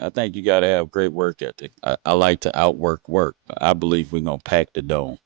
I think you got to have great work ethic. I like to outwork work. I believe we're gonna pack the dome,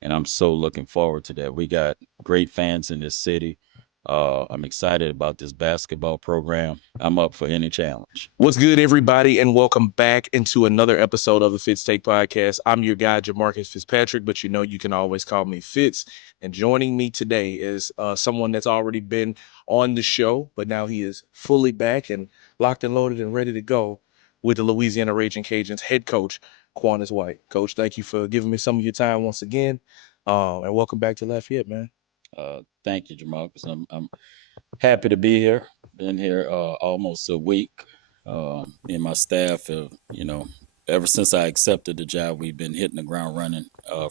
and I'm so looking forward to that. We got great fans in this city. I'm excited about this basketball program. I'm up for any challenge. What's good, everybody, and welcome back into another episode of the Fitz Take Podcast. I'm your guy, Jamarcus Fitzpatrick, but you can always call me Fitz. And joining me today is someone that's already been on the show, but now he is fully back and locked and loaded and ready to go with the Louisiana Ragin Cajuns head coach, Quannas White. Coach, thank you for giving me some of your time once again, and welcome back to Lafayette, man. Thank you, Jamal, because I'm happy to be here. Been here almost a week. Me and my staff have, ever since I accepted the job, we've been hitting the ground running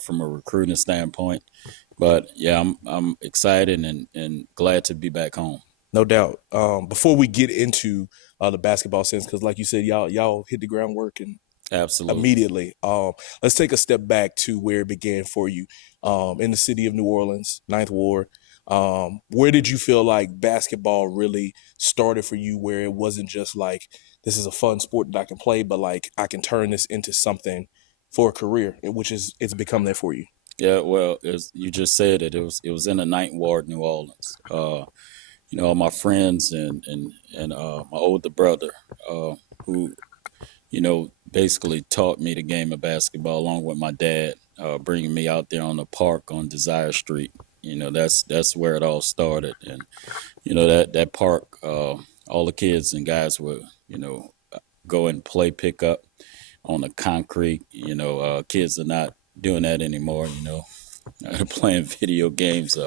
from a recruiting standpoint. But yeah, I'm excited and glad to be back home. No doubt. Before we get into the basketball sense, because like you said, y'all hit the groundwork and Absolutely. immediately. Let's take a step back to where it began for you in the city of New Orleans, Ninth Ward. Where did you feel like basketball really started for you, where it wasn't just like, this is a fun sport that I can play, but like I can turn this into something for a career, which is it's become that for you? Yeah, well, as you just said it was in the Ninth Ward, New Orleans. All my friends and my older brother, who basically taught me the game of basketball along with my dad, bringing me out there on the park on Desire Street. That's where it all started, and that park, all the kids and guys would go and play pickup on the concrete. Kids are not doing that anymore. They're playing video games,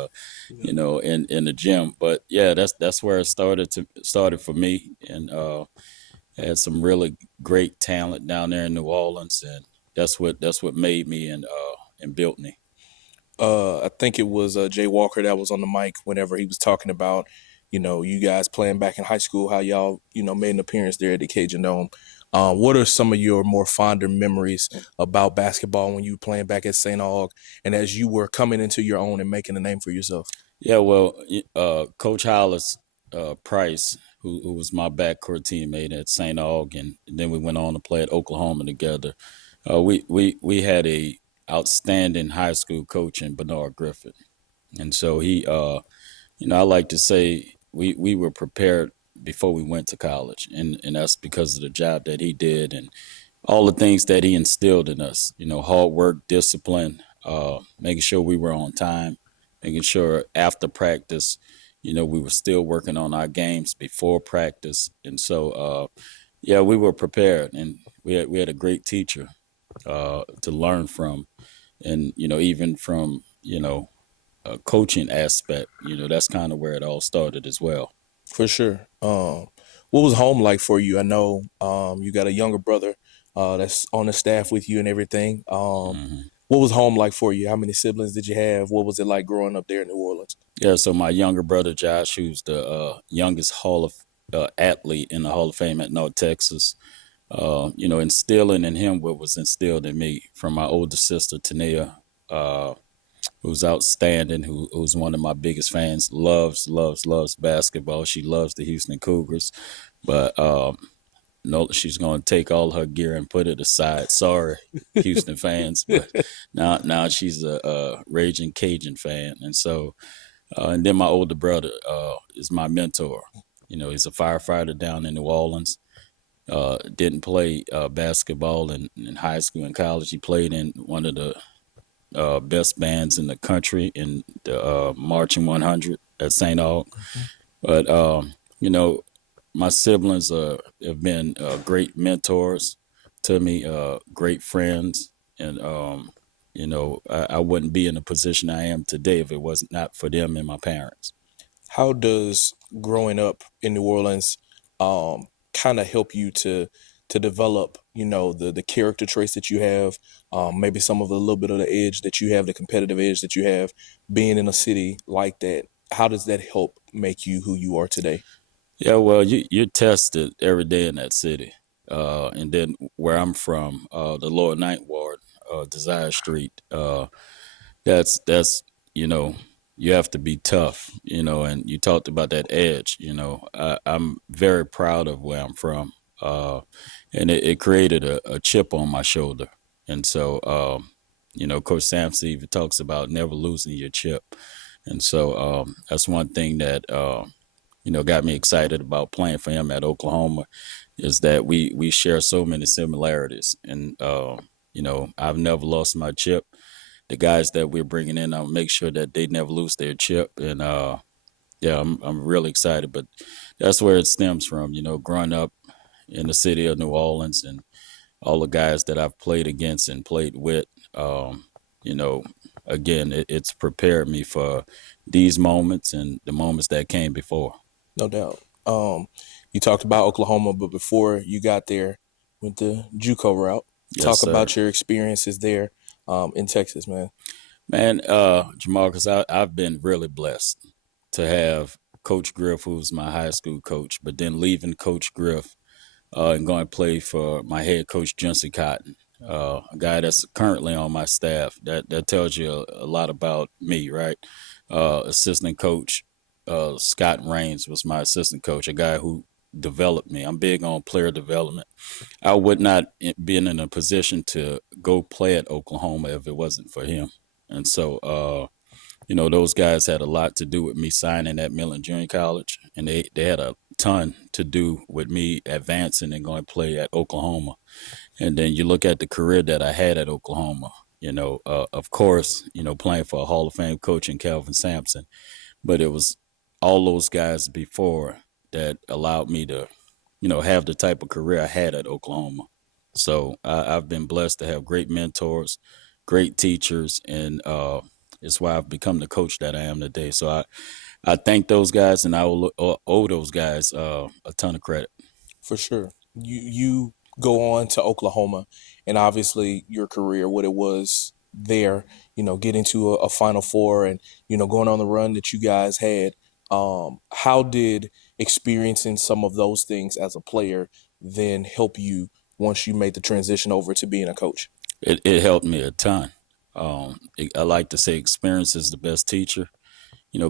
in the gym. But yeah, that's where it started for me, and had some really great talent down there in New Orleans, and that's what made me and built me. I think it was Jay Walker that was on the mic whenever he was talking about, you guys playing back in high school, how y'all, made an appearance there at the Cajun Dome. What are some of your more fonder memories about basketball when you were playing back at St. Aug and as you were coming into your own and making a name for yourself? Yeah, well, Coach Hollis Price, who was my backcourt teammate at St. Aug, and then we went on to play at Oklahoma together. We had a outstanding high school coach in Bernard Griffin, and so he, I like to say we were prepared before we went to college, and that's because of the job that he did and all the things that he instilled in us. Hard work, discipline, making sure we were on time, making sure after practice, we were still working on our games before practice. And so, yeah, we were prepared, and we had a great teacher to learn from. And, even from, a coaching aspect, that's kind of where it all started as well. For sure. What was home like for you? I know you got a younger brother that's on the staff with you and everything. What was home like for you? How many siblings did you have? What was it like growing up there in New Orleans? Yeah, so my younger brother Josh, who's the youngest Hall of athlete in the Hall of Fame at North Texas, instilling in him what was instilled in me from my older sister Tania, who's outstanding, who's one of my biggest fans, loves basketball. She loves the Houston Cougars, but no, she's going to take all her gear and put it aside. Sorry, Houston fans, but now she's a raging Cajun fan, and so. And then my older brother is my mentor. He's a firefighter down in New Orleans. Didn't play basketball in high school and college. He played in one of the best bands in the country in the Marching 100 at St. Aug. But, my siblings have been great mentors to me, great friends. And, I wouldn't be in the position I am today if it was not for them and my parents. How does growing up in New Orleans kind of help you to develop, the character traits that you have, maybe some of a little bit of the edge that you have, the competitive edge that you have, being in a city like that? How does that help make you who you are today? Yeah, well, you're tested every day in that city. And then where I'm from, the Lower Ninth Ward, Desire Street, that's you have to be tough, and you talked about that edge. I'm very proud of where I'm from. and it created a chip on my shoulder. And so, Coach Sampson even talks about never losing your chip. And so that's one thing that got me excited about playing for him at Oklahoma, is that we share so many similarities. And I've never lost my chip. The guys that we're bringing in, I'll make sure that they never lose their chip. And yeah, I'm really excited. But that's where it stems from. Growing up in the city of New Orleans, and all the guys that I've played against and played with. Um, you know, Again, it's prepared me for these moments and the moments that came before. No doubt. You talked about Oklahoma, but before you got there, went the JUCO route. Yes, Talk sir. about your experiences there in Texas, man. Man, Jamarcus, I've been really blessed to have Coach Griff, who's my high school coach, but then leaving Coach Griff and going to play for my head coach, Jensen Cotton, a guy that's currently on my staff. That tells you a lot about me, right? Assistant coach Scott Rains was my assistant coach, a guy who developed me. I'm big on player development. I would not been in a position to go play at Oklahoma if it wasn't for him. And so, those guys had a lot to do with me signing at Millen Junior College, and they had a ton to do with me advancing and going to play at Oklahoma. And then you look at the career that I had at Oklahoma. Of course, playing for a Hall of Fame coach in Kelvin Sampson, but it was all those guys before that allowed me to, have the type of career I had at Oklahoma. So I've been blessed to have great mentors, great teachers, and it's why I've become the coach that I am today. So I thank those guys, and I owe those guys a ton of credit. For sure. You go on to Oklahoma, and obviously your career, what it was there, getting to a Final Four, and going on the run that you guys had. How did experiencing some of those things as a player then help you once you made the transition over to being a coach? It helped me a ton. I like to say experience is the best teacher.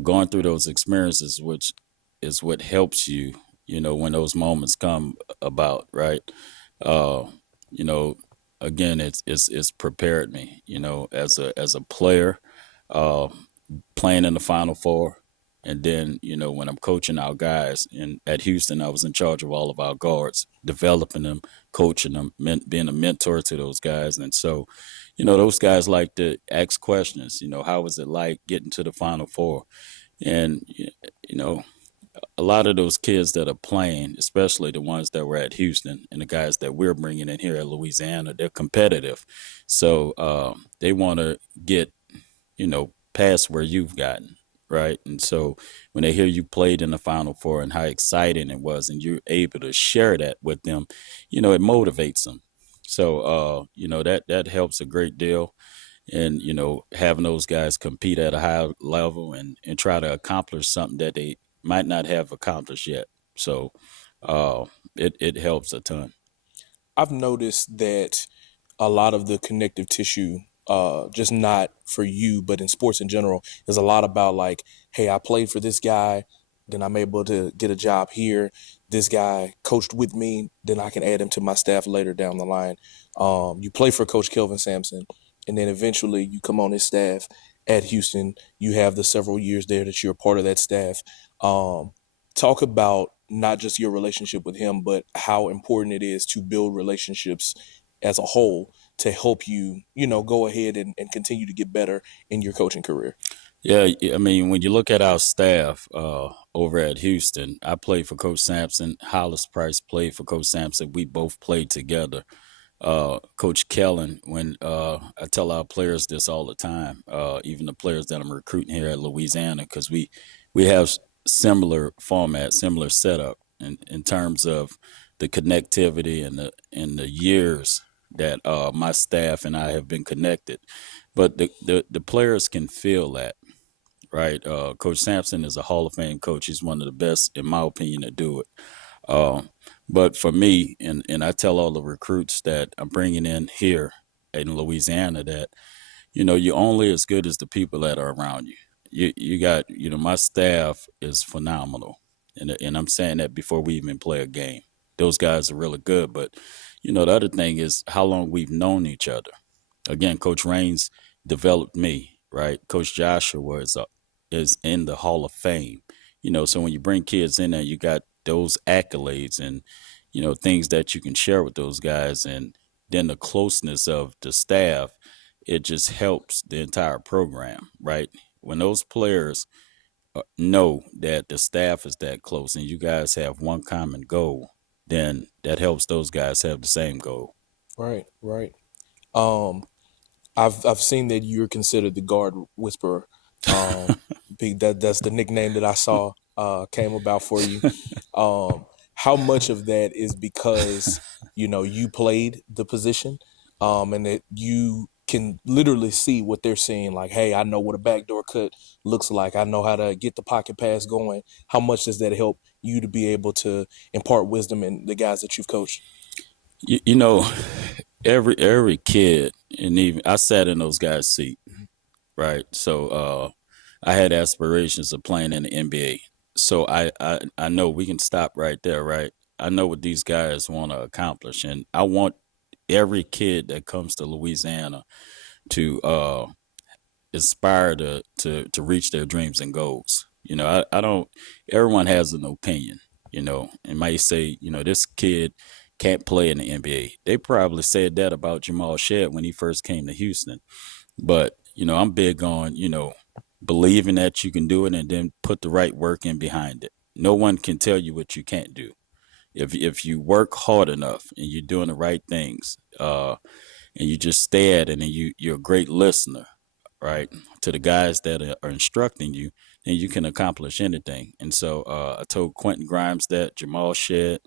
Going through those experiences, which is what helps you, when those moments come about, right? Uh, you know, Again, it's prepared me, as a player, uh, playing in the Final Four, and then when I'm coaching our guys. And at Houston, I was in charge of all of our guards, developing them, coaching them, being a mentor to those guys. And so, those guys like to ask questions. How was it like getting to the Final Four? And a lot of those kids that are playing, especially the ones that were at Houston and the guys that we're bringing in here at Louisiana, they're competitive. So they want to get, past where you've gotten, right? And so when they hear you played in the Final Four and how exciting it was, and you're able to share that with them, it motivates them. So, that helps a great deal. And, having those guys compete at a high level and try to accomplish something that they might not have accomplished yet. So it helps a ton. I've noticed that a lot of the connective tissue, just not for you, but in sports in general, is a lot about like, hey, I played for this guy, then I'm able to get a job here. This guy coached with me, then I can add him to my staff later down the line. You play for Coach Kelvin Sampson, and then eventually you come on his staff at Houston. You have the several years there that you're a part of that staff. Um, Talk about not just your relationship with him, but how important it is to build relationships as a whole to help you, go ahead and continue to get better in your coaching career. Yeah, I mean, when you look at our staff over at Houston, I played for Coach Sampson. Hollis Price played for Coach Sampson. We both played together. Coach Kellen, when I tell our players this all the time, even the players that I'm recruiting here at Louisiana, because we have similar format, similar setup in terms of the connectivity and the years that my staff and I have been connected. But the players can feel that, right? Coach Sampson is a Hall of Fame coach. He's one of the best, in my opinion, to do it. Um, but for me, and I tell all the recruits that I'm bringing in here in Louisiana that, you're only as good as the people that are around you. You got, my staff is phenomenal. And I'm saying that before we even play a game. those guys are really good. But the other thing is how long we've known each other. Again, Coach Raines developed me, right? Coach Joshua is in the Hall of Fame. So when you bring kids in there, you got those accolades and things that you can share with those guys, and then the closeness of the staff, it just helps the entire program, right? When those players know that the staff is that close and you guys have one common goal, then that helps those guys have the same goal. Right, right. Um, I've seen that you're considered the guard whisperer. That's the nickname that I saw came about for you. How much of that is because you played the position, and that you can literally see what they're seeing? Like, hey, I know what a backdoor cut looks like. I know how to get the pocket pass going. How much does that help you to be able to impart wisdom in the guys that you've coached? you know, every kid, and even I sat in those guys' seat, right? So I had aspirations of playing in the NBA. So I know we can stop right there, right? I know what these guys want to accomplish, and I want every kid that comes to Louisiana to aspire to reach their dreams and goals. I don't. Everyone has an opinion. And might say, this kid can't play in the NBA. They probably said that about Jamal Shead when he first came to Houston. But I'm big on believing that you can do it and then put the right work in behind it. No one can tell you what you can't do. If you work hard enough and you're doing the right things, and you just stay at it, and you're a great listener, right, to the guys that are instructing you, then you can accomplish anything. And so I told Quentin Grimes that, Jamal Shead,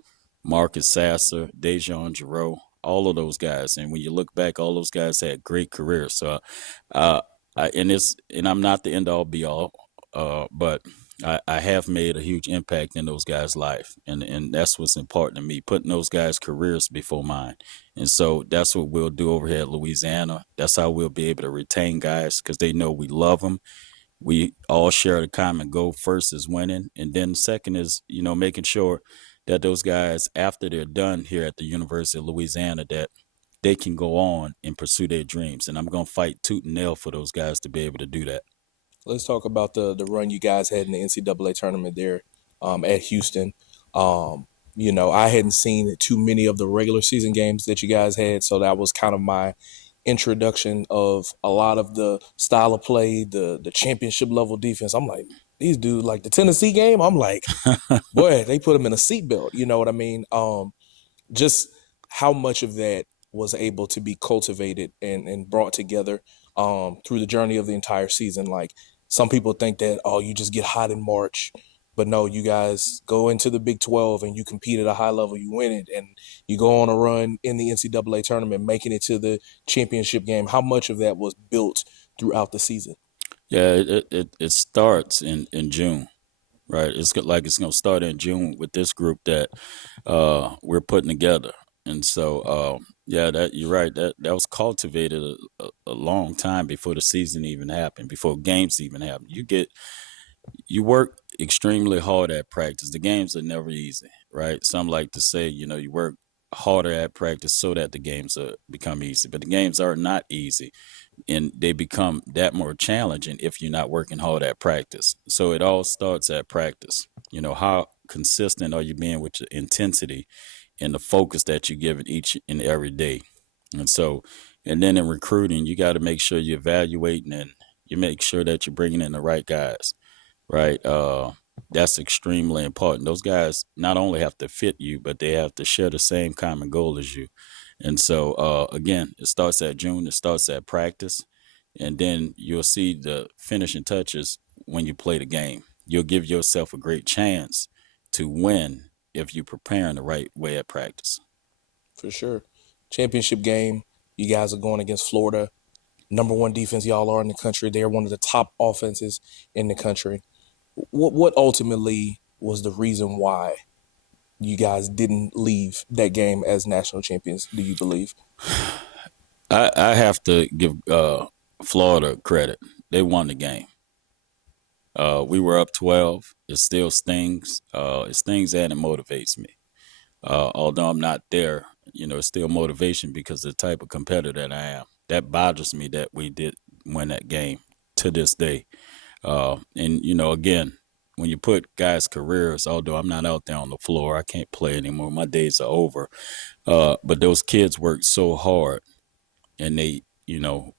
Marcus Sasser, Dejon Giroux, all of those guys. And when you look back, all those guys had great careers. So, uh, and I'm not the end all be all, but I have made a huge impact in those guys' life, and that's what's important to me, putting those guys' careers before mine. And so that's what we'll do over here at Louisiana. That's how we'll be able to retain guys, because they know we love them. We all share the common goal. First is winning, and then second is making sure that those guys, after they're done here at the University of Louisiana, that they can go on and pursue their dreams. And I'm gonna fight tooth and nail for those guys to be able to do that. Let's talk about the run you guys had in the NCAA tournament there at Houston. I hadn't seen too many of the regular season games that you guys had, so that was kind of my introduction of a lot of the style of play, the championship level defense. I'm like, these dudes, like the Tennessee game, I'm like, boy, they put them in a seatbelt. You know what I mean? Just how much of that was able to be cultivated and brought together through the journey of the entire season. Like, some people think that, oh, you just get hot in March, but no, you guys go into the Big 12 and you compete at a high level, you win it, and you go on a run in the NCAA tournament, making it to the championship game. How much of that was built throughout the season? Yeah, it starts in June, right? It's gonna start in June with this group that we're putting together. And so yeah, that you're right. That was cultivated a long time before the season even happened, before games even happened. You work extremely hard at practice. The games are never easy, right? Some like to say, you work harder at practice so that the games become easy, but the games are not easy, and they become that more challenging if you're not working hard at practice. So it all starts at practice. How consistent are you being with your intensity and the focus that you give it each and every day? And so, and then in recruiting, you got to make sure you're evaluating and you make sure that you're bringing in the right guys, right? That's extremely important. Those guys not only have to fit you, but they have to share the same common goal as you. And so, again, it starts at June. It starts at practice, and then you'll see the finishing touches when you play the game. You'll give yourself a great chance to win if you're preparing the right way at practice. For sure. Championship game, you guys are going against Florida. Number one defense y'all are in the country. They're one of the top offenses in the country. What ultimately was the reason why you guys didn't leave that game as national champions, do you believe? I have to give Florida credit. They won the game. We were up 12. It still stings. It stings and it motivates me. Although I'm not there, it's still motivation because the type of competitor that I am. That bothers me that we did win that game to this day. And again, when you put guys' careers, although I'm not out there on the floor, I can't play anymore. My days are over. But those kids worked so hard, and they,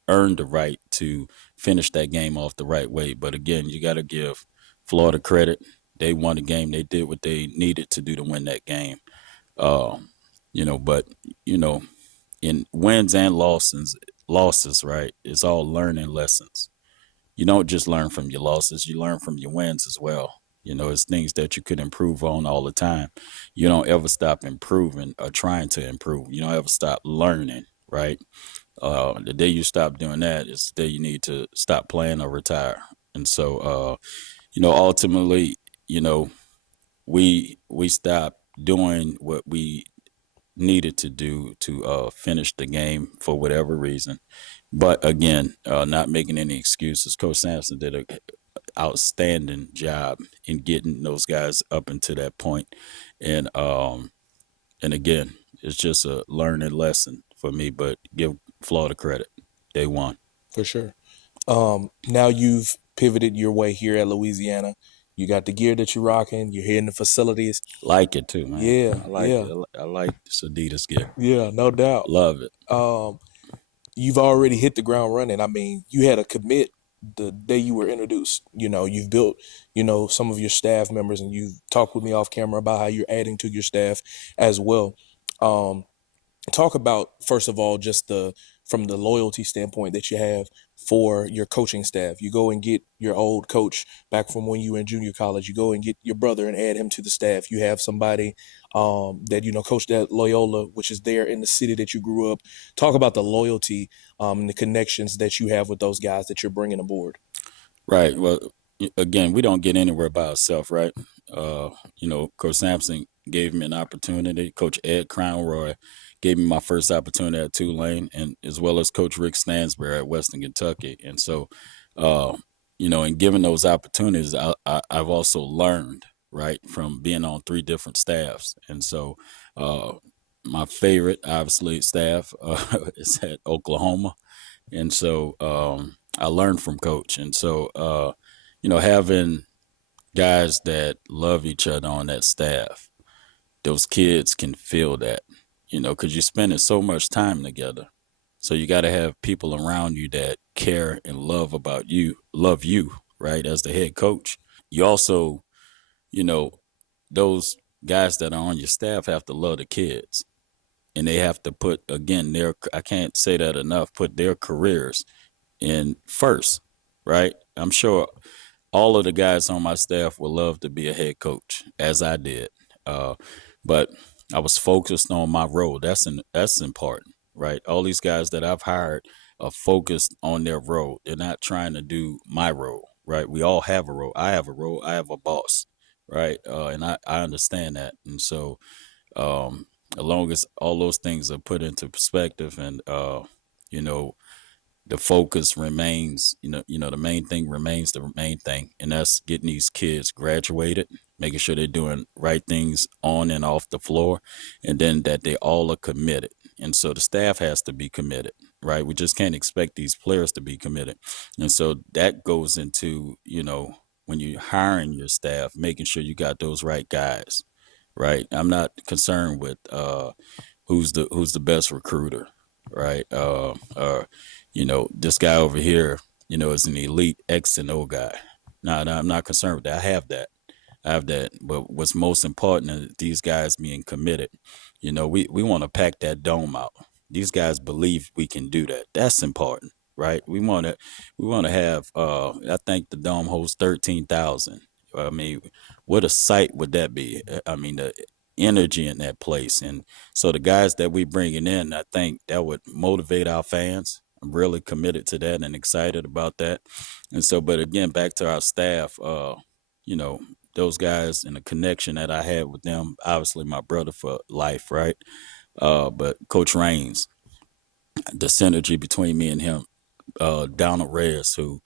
earned the right to finish that game off the right way. But again, you got to give Florida credit. They won the game. They did what they needed to do to win that game. Um, but you know, in wins and losses, right? It's all learning lessons. You don't just learn from your losses; you learn from your wins as well. It's things that you could improve on all the time. You don't ever stop improving or trying to improve. You don't ever stop learning, right? The day you stop doing that is the day you need to stop playing or retire. And so, ultimately, you know, we stopped doing what we needed to do to finish the game for whatever reason. But again, not making any excuses. Coach Sampson did an outstanding job in getting those guys up into that point. And again, it's just a learning lesson for me. But give Florida credit; they won. For sure. Now you've pivoted your way here at Louisiana. You got the gear that you're rocking. You're here in the facilities. Like it too, man. Yeah, I like yeah, it. I like this Adidas gear. yeah, no doubt. Love it. Um, you've already hit the ground running. I mean, you had a commit the day you were introduced. You've built, some of your staff members, and you've talked with me off camera about how you're adding to your staff as well. Um, Talk about first of all just the from the loyalty standpoint that you have for your coaching staff. You go and get your old coach back from when you were in junior college. You go and get your brother and add him to the staff. You have somebody that coached at Loyola, which is there in the city that you grew up. Talk about the loyalty and the connections that you have with those guys that you're bringing aboard. Right. Well, again, we don't get anywhere by ourselves, right? Coach Sampson gave me an opportunity. Coach Ed Crownroy gave me my first opportunity at Tulane, and as well as Coach Rick Stansbury at Western Kentucky. And so, uh, in giving those opportunities, I've also learned, right, from being on three different staffs. And so, uh, my favorite, obviously, staff is at Oklahoma. And so I learned from Coach. And so, having guys that love each other on that staff, those kids can feel that, because you're spending so much time together. So you got to have people around you that care and love you, right, as the head coach. You also, you know, those guys that are on your staff have to love the kids. And they have to put, again, I can't say that enough, put their careers in first, right? I'm sure all of the guys on my staff would love to be a head coach, as I did. Uh, but I was focused on my role. That's important, right? All these guys that I've hired are focused on their role. They're not trying to do my role, right? We all have a role. I have a role. I have a boss, right? And I understand that. And so, as long as all those things are put into perspective and, you know, the focus remains, the main thing remains the main thing, and that's getting these kids graduated, making sure they're doing right things on and off the floor, and then that they all are committed. And so the staff has to be committed, right? We just can't expect these players to be committed. And so that goes into, when you're hiring your staff, making sure you got those right guys, right? I'm not concerned with who's the best recruiter, right? This guy over here, is an elite X and O guy. No, I'm not concerned with that. I have that. But what's most important is these guys being committed. We want to pack that dome out. These guys believe we can do that. That's important, right? We want to have. I think the dome holds 13,000. I mean, what a sight would that be? I mean, the energy in that place, and so the guys that we bringing in, I think that would motivate our fans. I'm really committed to that and excited about that. And so, but again, back to our staff, you know, those guys and the connection that I had with them, obviously my brother for life, right? But Coach Raines, the synergy between me and him, Donald Reyes, who,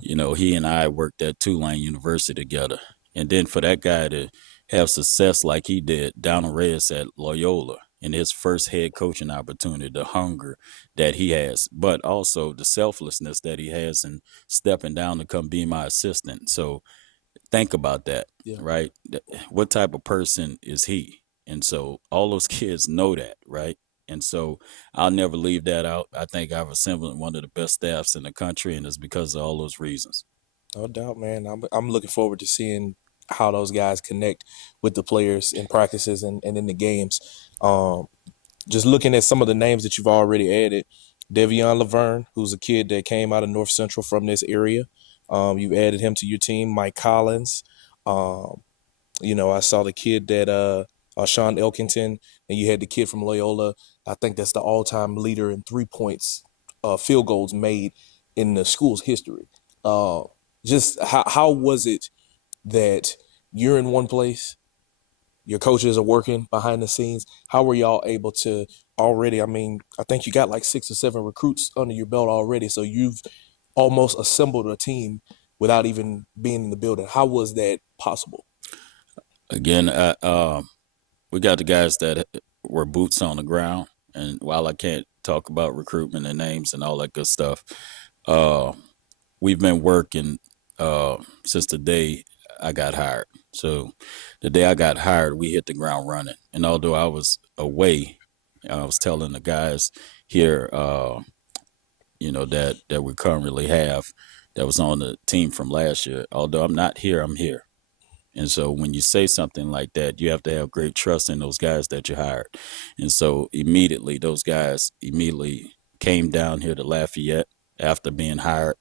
he and I worked at Tulane University together. And then for that guy to have success like he did down the Reyes at Loyola in his first head coaching opportunity, the hunger that he has, but also the selflessness that he has in stepping down to come be my assistant. So think about that, Yeah. right? What type of person is he? And so all those kids know that, right? And so I'll never leave that out. I think I've assembled one of the best staffs in the country, and it's because of all those reasons. No doubt, man. I'm looking forward to seeing how those guys connect with the players in practices and in the games. Um, just looking at some of the names that you've already added, Devion Laverne, who's a kid that came out of North Central from this area. You've added him to your team. Mike Collins. Um, I saw the kid that Sean Elkington, and you had the kid from Loyola. I think that's the all-time leader in 3 points, field goals made in the school's history. Uh, just how was it that you're in one place, your coaches are working behind the scenes? How were y'all able to already? I mean, I think you got like 6 or 7 recruits under your belt already, so you've almost assembled a team without even being in the building. How was that possible? Again, we got the guys that were boots on the ground. And while I can't talk about recruitment and names and all that good stuff, uh, we've been working since the day I got hired. So the day I got hired, we hit the ground running. And although I was away, I was telling the guys here, that we currently have that was on the team from last year. Although I'm not here, I'm here. And so when you say something like that, you have to have great trust in those guys that you hired. And so immediately, those guys immediately came down here to Lafayette after being hired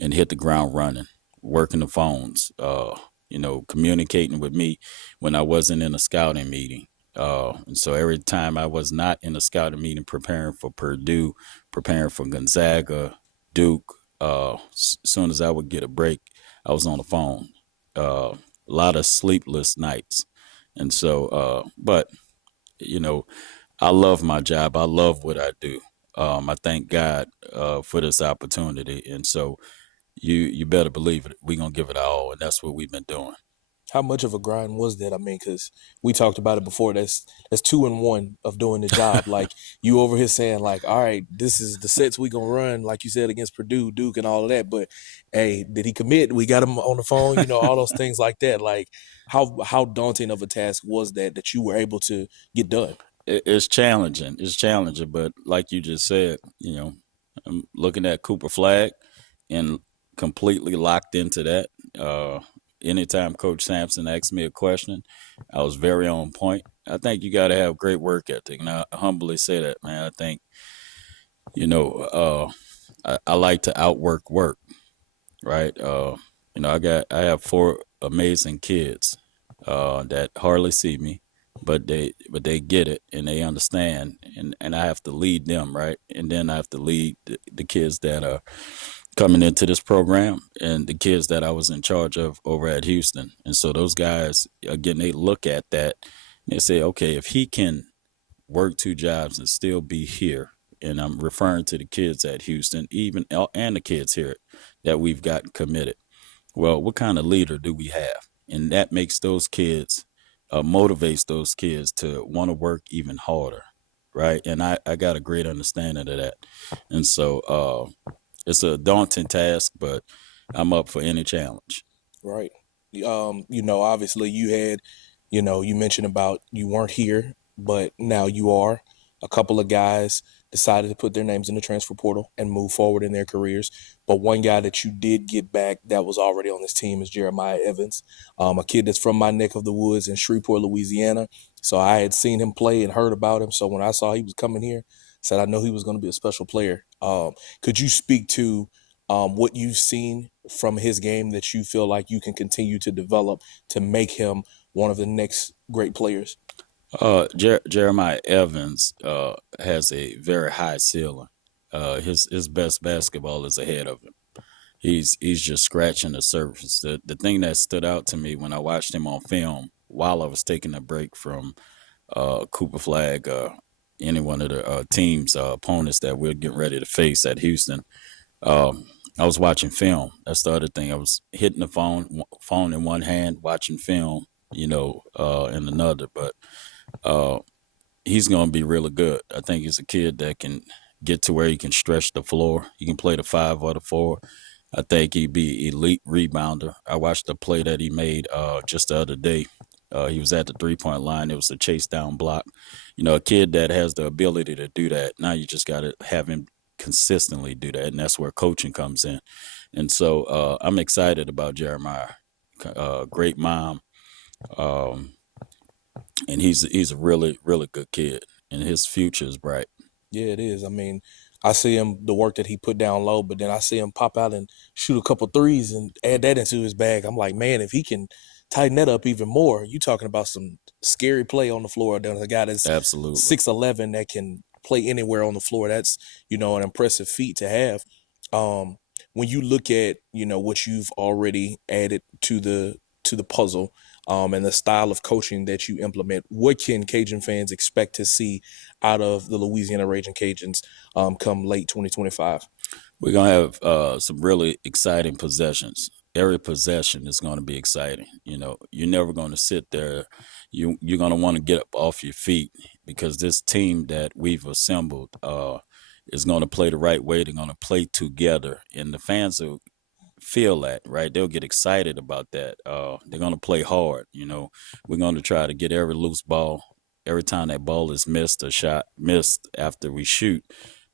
and hit the ground running, working the phones, communicating with me when I wasn't in a scouting meeting. And so every time I was not in a scouting meeting preparing for Purdue, preparing for Gonzaga, Duke, soon as I would get a break, I was on the phone. A lot of sleepless nights. And so, but, you know, I love my job. I love what I do. I thank God for this opportunity. And so you better believe it. We're going to give it all. And that's what we've been doing. How much of a grind was that? I mean, because we talked about it before. That's 2 and 1 of doing the job. Like you over here saying, like, all right, this is the sets we gonna run, like you said, against Purdue, Duke, and all of that. But hey, did he commit? We got him on the phone. All those things like that. Like how daunting of a task was that you were able to get done? It's challenging. It's challenging. But like you just said, I'm looking at Cooper Flag and completely locked into that. Anytime Coach Sampson asked me a question, I was very on point. I think you got to have great work ethic, and I humbly say that, man. I think I like to outwork work, right? I have 4 amazing kids that hardly see me, but they get it and they understand, and I have to lead them, right, and then I have to lead the kids that are coming into this program and the kids that I was in charge of over at Houston. And so those guys, again, they look at that and they say, okay, if he can work 2 jobs and still be here, and I'm referring to the kids at Houston, even and the kids here that we've got committed. Well, what kind of leader do we have? And that makes those kids, motivates those kids to want to work even harder, right? And I got a great understanding of that. And so it's a daunting task, but I'm up for any challenge. Right. Obviously you had, you mentioned about you weren't here, but now you are. A couple of guys decided to put their names in the transfer portal and move forward in their careers. But one guy that you did get back that was already on this team is Jeremiah Evans, a kid that's from my neck of the woods in Shreveport, Louisiana. So I had seen him play and heard about him. So when I saw he was coming here, I said I know he was going to be a special player. Could you speak to what you've seen from his game that you feel like you can continue to develop to make him one of the next great players? Jeremiah Evans has a very high ceiling. His best basketball is ahead of him. He's just scratching the surface. The thing that stood out to me when I watched him on film while I was taking a break from Cooper Flag, any one of the teams opponents that we're getting ready to face at Houston. I was watching film. That's the other thing. I was hitting the phone in one hand, watching film in another. But uh, he's going to be really good. I think he's a kid that can get to where he can stretch the floor. He can play the 5 or the 4. I think he'd be elite rebounder. I watched the play that he made just the other day. He was at the 3-point line. It was a chase down block. A kid that has the ability to do that. Now you just got to have him consistently do that, and that's where coaching comes in. And so I'm excited about Jeremiah. Great mom, um, and he's a really really good kid, and his future is bright. Yeah, it is. I mean, I see him the work that he put down low, but then I see him pop out and shoot a couple threes and add that into his bag. I'm like, man, if he can tighten that up even more, you talking about some scary play on the floor. There's a guy that's Absolutely. 6'11" that can play anywhere on the floor. That's an impressive feat to have. Um, when you look at what you've already added to the puzzle, and the style of coaching that you implement, what can Cajun fans expect to see out of the Louisiana Ragin Cajuns come late 2025? We're gonna have some really exciting possessions. Every possession is going to be exciting. You're never going to sit there. You're going to want to get up off your feet because this team that we've assembled is going to play the right way. They're going to play together, and the fans will feel that, right? They'll get excited about that. They're going to play hard. We're going to try to get every loose ball. Every time that ball is missed, a shot missed after we shoot,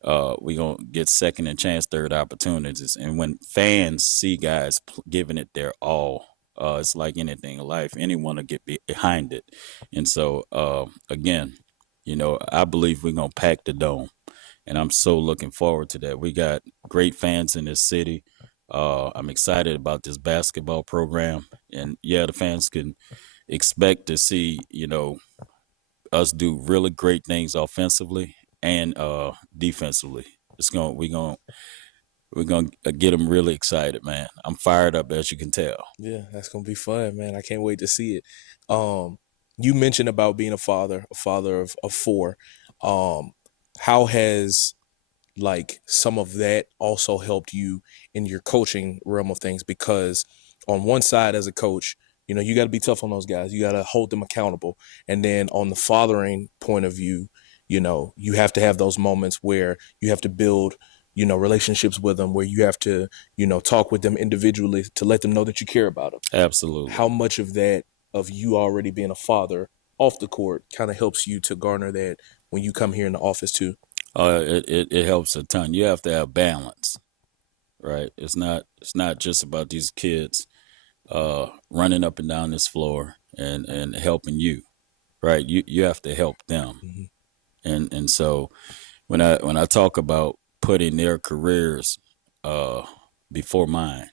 we're going to get second and chance, third opportunities. And when fans see guys giving it their all, it's like anything in life. Anyone will get behind it. And so, again, I believe we're going to pack the dome. And I'm so looking forward to that. We got great fans in this city. I'm excited about this basketball program, and yeah, the fans can expect to see us do really great things offensively and defensively. We're gonna get them really excited, man. I'm fired up, as you can tell. Yeah, that's gonna be fun, man. I can't wait to see it. Um, you mentioned about being a father of four. Um, how has like some of that also helped you in your coaching realm of things? Because on one side as a coach, you got to be tough on those guys, you got to hold them accountable, and then on the fathering point of view, you have to have those moments where you have to build relationships with them, where you have to talk with them individually to let them know that you care about them. Absolutely. How much of that, of you already being a father off the court, kind of helps you to garner that when you come here in the office too? It helps a ton. You have to have balance, right? It's not just about these kids running up and down this floor and helping you, right? You have to help them, Mm-hmm. and so when I talk about putting their careers uh, before mine,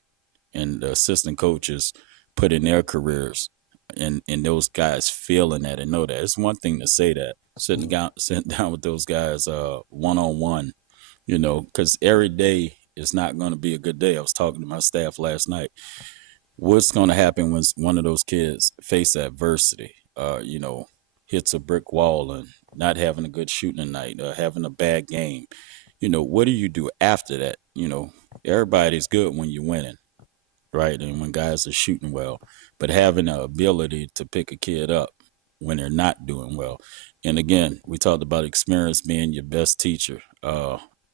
and the assistant coaches putting their careers, and those guys feeling that and know that, it's one thing to say that sitting down with those guys one on one, because every day is not going to be a good day. I was talking to my staff last night. What's going to happen when one of those kids face adversity? Hits a brick wall and not having a good shooting night, having a bad game. What do you do after that? Everybody's good when you're winning, right? And when guys are shooting well, but having the ability to pick a kid up when they're not doing well. And again, we talked about experience being your best teacher.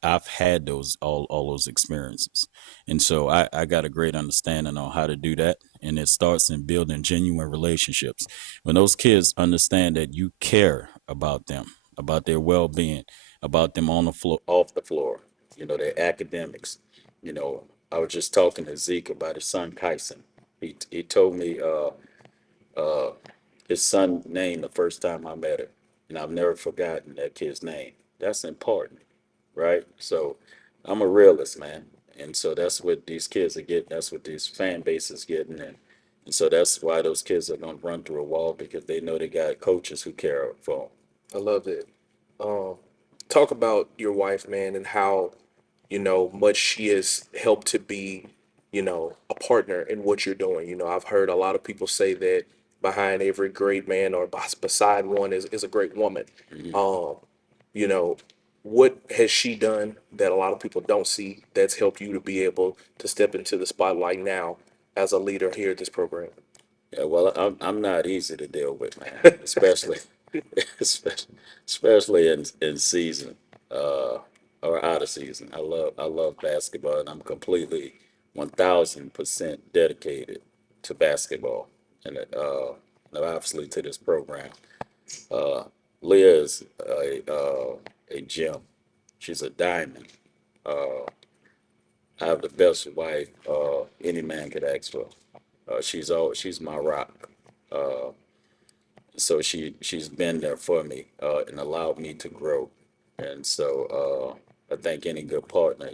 I've had all those experiences, and so I got a great understanding on how to do that. And it starts in building genuine relationships. When those kids understand that you care about them, about their well-being, about them on the floor, off the floor, their academics. I was just talking to Zeke about his son Kyson. He told me uh, his son name the first time I met him, and I've never forgotten that kid's name. That's important, right? So I'm a realist, man, and so that's what these kids are getting. That's what these fan base is getting, and so that's why those kids are gonna run through a wall because they know they got coaches who care for them. I love it. Um, talk about your wife, man, and how much she has helped to be a partner in what you're doing. I've heard a lot of people say that behind every great man or beside one is a great woman. Mhm. Um, you know, what has she done that a lot of people don't see that's helped you to be able to step into the spotlight now as a leader here at this program? Yeah, well, I'm not easy to deal with, man. Especially, especially, especially in season, uh, or out of season. I love basketball, and I'm completely 1,000% dedicated to basketball, and obviously to this program. Uh, Leah is a gem. She's a diamond. Uh, I have the best wife any man could ask for. She's my rock. Uh, so she's been there for me and allowed me to grow. And so I think any good partner,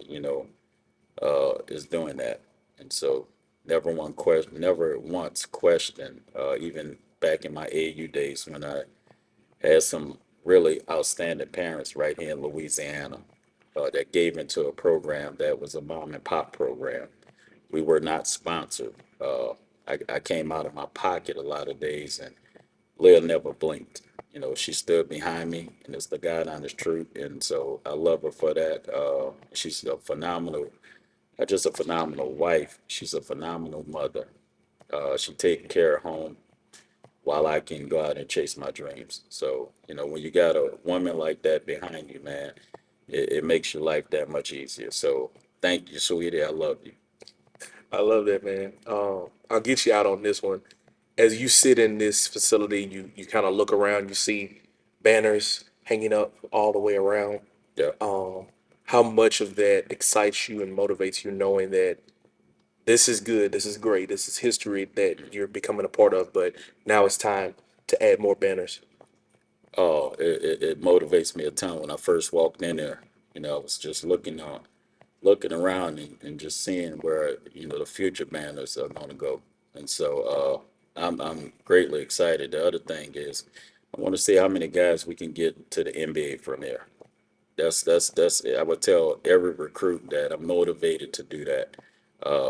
is doing that. And so never once questioned, even back in my AU days when I had some really outstanding parents right here in Louisiana that gave into a program that was a mom and pop program. We were not sponsored. I came out of my pocket a lot of days, and Leah never blinked. She stood behind me, and it's the God honest truth. And so I love her for that. She's a phenomenal, not just a phenomenal wife, she's a phenomenal mother. She takes care of home while I can go out and chase my dreams. So, when you got a woman like that behind you, man, it makes your life that much easier. So thank you, sweetie. I love you. I love that, man. I'll get you out on this one. As you sit in this facility, you kind of look around, you see banners hanging up all the way around. Yeah. How much of that excites you and motivates you, knowing that this is good, this is great, this is history that you're becoming a part of, but now it's time to add more banners. Oh, it motivates me a ton. When I first walked in there, I was just looking around and just seeing where the future banners are going to go. And so I'm greatly excited. The other thing is, I want to see how many guys we can get to the NBA from here. That's I would tell every recruit that I'm motivated to do that.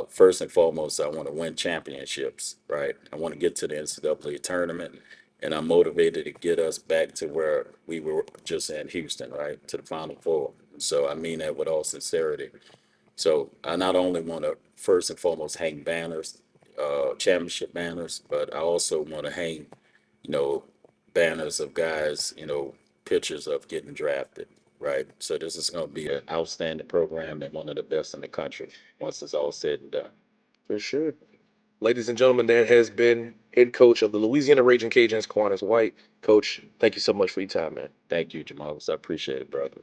First and foremost, I want to win championships, right? I want to get to the NCAA tournament, and I'm motivated to get us back to where we were just in Houston, right, to the Final Four. So I mean that with all sincerity. So I not only want to first and foremost hang banners, championship banners, but I also want to hang, you know, banners of guys, pictures of getting drafted, right? So this is going to be an outstanding program and one of the best in the country once it's all said and done. For sure. Ladies and gentlemen, that has been head coach of the Louisiana Ragin Cajuns, Quannas White. Coach, thank you so much for your time, man. Thank you, Jamal. I appreciate it, brother.